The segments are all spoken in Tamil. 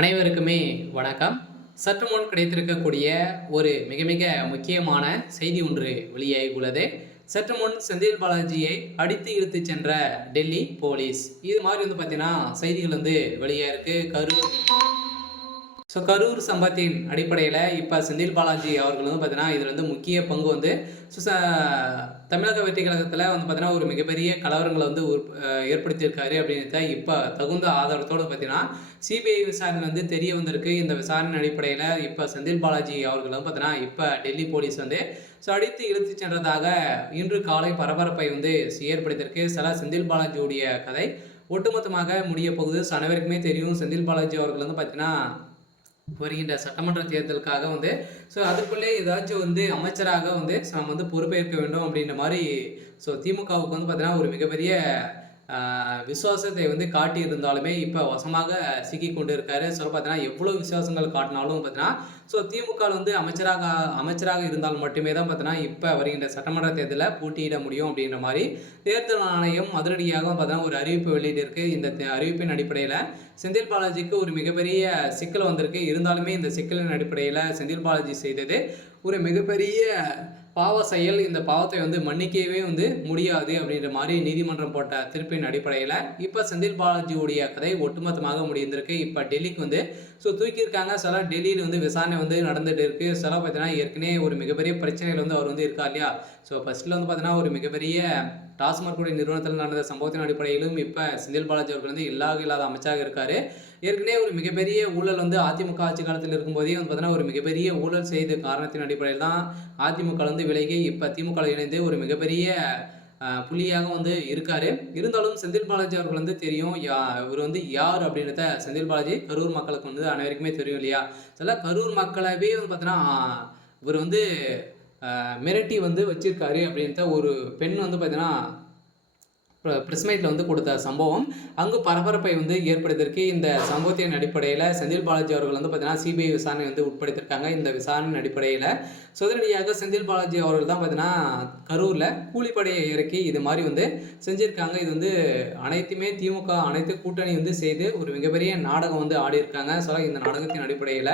அனைவருக்குமே வணக்கம். சற்று முன் கிடைத்திருக்கக்கூடிய ஒரு மிக மிக முக்கியமான செய்தி ஒன்று வெளியாகி உள்ளது. சற்று முன் செந்தில் பாலாஜியை அடித்து இழுத்துச் சென்ற டெல்லி போலீஸ். இது மாதிரி பார்த்தீங்கன்னா செய்திகள் வெளியா இருக்கு. கரூர் சம்பவத்தின் அடிப்படையில இப்ப செந்தில் பாலாஜி அவர்கள் பார்த்தீங்கன்னா, இதுல முக்கிய பங்கு தமிழக வெற்றி கழகத்துல பார்த்தீங்கன்னா, ஒரு மிகப்பெரிய கலவரங்கள ஏற்படுத்தியிருக்காரு அப்படின்றத இப்ப தகுந்த ஆதாரத்தோட பார்த்தீங்கன்னா, சிபிஐ விசாரணை தெரிய வந்திருக்கு. இந்த விசாரணை அடிப்படையில இப்ப செந்தில் பாலாஜி அவர்கள் பார்த்தீங்கன்னா, இப்ப டெல்லி போலீஸ் அடித்து இழுத்துச் சென்றதாக இன்று காலை பரபரப்பை ஏற்படுத்தியிருக்கு. செந்தில் பாலாஜியுடைய கதை ஒட்டுமொத்தமாக முடியப் போகுது. அனைவருக்குமே தெரியும் செந்தில் பாலாஜி அவர்கள் பார்த்தீங்கன்னா வருகின்ற சட்டமன்ற தேர்தலுக்காக அதுக்குள்ளே ஏதாச்சும் அமைச்சராக நம்ம பொறுப்பேற்க வேண்டும் அப்படின்ற மாதிரி திமுகவுக்கு பார்த்தீங்கன்னா ஒரு மிகப்பெரிய விசுவாசத்தை காட்டி இருந்தாலுமே இப்போ வசமாக சிக்கி கொண்டு இருக்காரு. பார்த்தீங்கன்னா எவ்வளோ விசுவாசங்கள் காட்டினாலும் பார்த்தீங்கன்னா திமுக அமைச்சராக இருந்தால் மட்டுமே தான் பார்த்தீங்கன்னா இப்போ வருகின்ற சட்டமன்ற தேர்தலில் போட்டியிட முடியும் அப்படின்ற மாதிரி தேர்தல் ஆணையம் அதிரடியாக பார்த்தீங்கன்னா ஒரு அறிவிப்பு வெளியிட்டிருக்கு. இந்த அறிவிப்பின் அடிப்படையில் செந்தில் பாலாஜிக்கு ஒரு மிகப்பெரிய சிக்கல் வந்திருக்கு. இருந்தாலுமே இந்த சிக்கலின் அடிப்படையில் செந்தில் பாலாஜி செய்தது ஒரு மிகப்பெரிய பாவ செயல். இந்த பாவத்தை மன்னிக்கவே முடியாது அப்படின்ற மாதிரி நீதிமன்றம் போட்ட தீர்ப்பின் அடிப்படையில் இப்போ செந்தில் பாலாஜியுடைய கதை ஒட்டுமொத்தமாக முடிந்திருக்கு. இப்போ டெல்லிக்கு தூக்கியிருக்காங்க. டெல்லியில் விசாரணை நடந்துட்டு இருக்கு. பார்த்தீங்கன்னா ஏற்கனவே ஒரு மிகப்பெரிய பிரச்சனைகள் அவர் இருக்கா இல்லையா. ஃபர்ஸ்ட்ல பார்த்தீங்கன்னா ஒரு மிகப்பெரிய டாஸ்மாக் நிறுவனத்தில் நடந்த சம்பவத்தின் அடிப்படையிலும் இப்போ செந்தில் பாலாஜி அவர்கள் இல்லாத அமைச்சராக இருக்காரு. ஏற்கனவே ஒரு மிகப்பெரிய ஊழல் அதிமுக ஆட்சி காலத்தில் இருக்கும்போதே பார்த்தீங்கன்னா ஒரு மிகப்பெரிய ஊழல் செய்த காரணத்தின் அடிப்படையில் தான் அதிமுக விலகி இப்போ திமுக இணைந்து ஒரு மிகப்பெரிய புள்ளியாக இருக்காரு. இருந்தாலும் செந்தில் பாலாஜி அவர்கள் தெரியும் இவர் யார் அப்படின்றத. செந்தில் பாலாஜி கரூர் மக்களுக்கு அனைவருக்குமே தெரியும் இல்லையா. கரூர் மக்களவே பார்த்தீங்கன்னா இவர் மிரட்டி வச்சிருக்காரு அப்படின்ற ஒரு பெண் பார்த்தீங்கன்னா ப்ரெஸ் மீட்டில் கொடுத்த சம்பவம் அங்கு பரபரப்பை ஏற்படுத்தியிருக்கு. இந்த சம்பவத்தின் அடிப்படையில் செந்தில் பாலாஜி அவர்கள் பார்த்தீங்கன்னா சிபிஐ விசாரணை உட்படுத்தியிருக்காங்க. இந்த விசாரணையின் அடிப்படையில் உடனடியாக செந்தில் பாலாஜி அவர்கள் தான் பார்த்தீங்கன்னா கரூரில் கூலிப்படையை இறக்கி இது மாதிரி செஞ்சுருக்காங்க. இது அனைத்துமே திமுக அனைத்து கூட்டணி செய்து ஒரு மிகப்பெரிய நாடகம் ஆடியிருக்காங்க. இந்த நாடகத்தின் அடிப்படையில்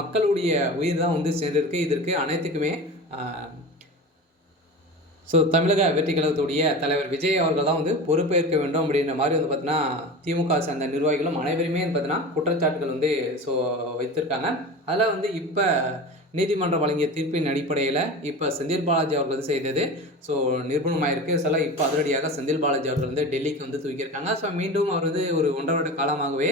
மக்களுடைய உயிர் தான் சேர்ந்திருக்கு. இதற்கு அனைத்துக்குமே தமிழக வெற்றி கழகத்துடைய தலைவர் விஜய் அவர்கள் தான் பொறுப்பேற்க வேண்டும் அப்படின்ற மாதிரி பார்த்தீங்கன்னா திமுக சேர்ந்த நிர்வாகிகளும் அனைவருமே பார்த்தீங்கன்னா குற்றச்சாட்டுகள் வைத்திருக்காங்க. அதில் இப்போ நீதிமன்றம் வழங்கிய தீர்ப்பின் அடிப்படையில் இப்போ செந்தில் பாலாஜி அவர்கள் செய்தது நிரூபணமாயிருக்கு. இப்போ அதிரடியாக செந்தில் பாலாஜி அவர்கள் டெல்லிக்கு தூக்கியிருக்காங்க. மீண்டும் அவர் ஒரு 1.5 வருட காலமாகவே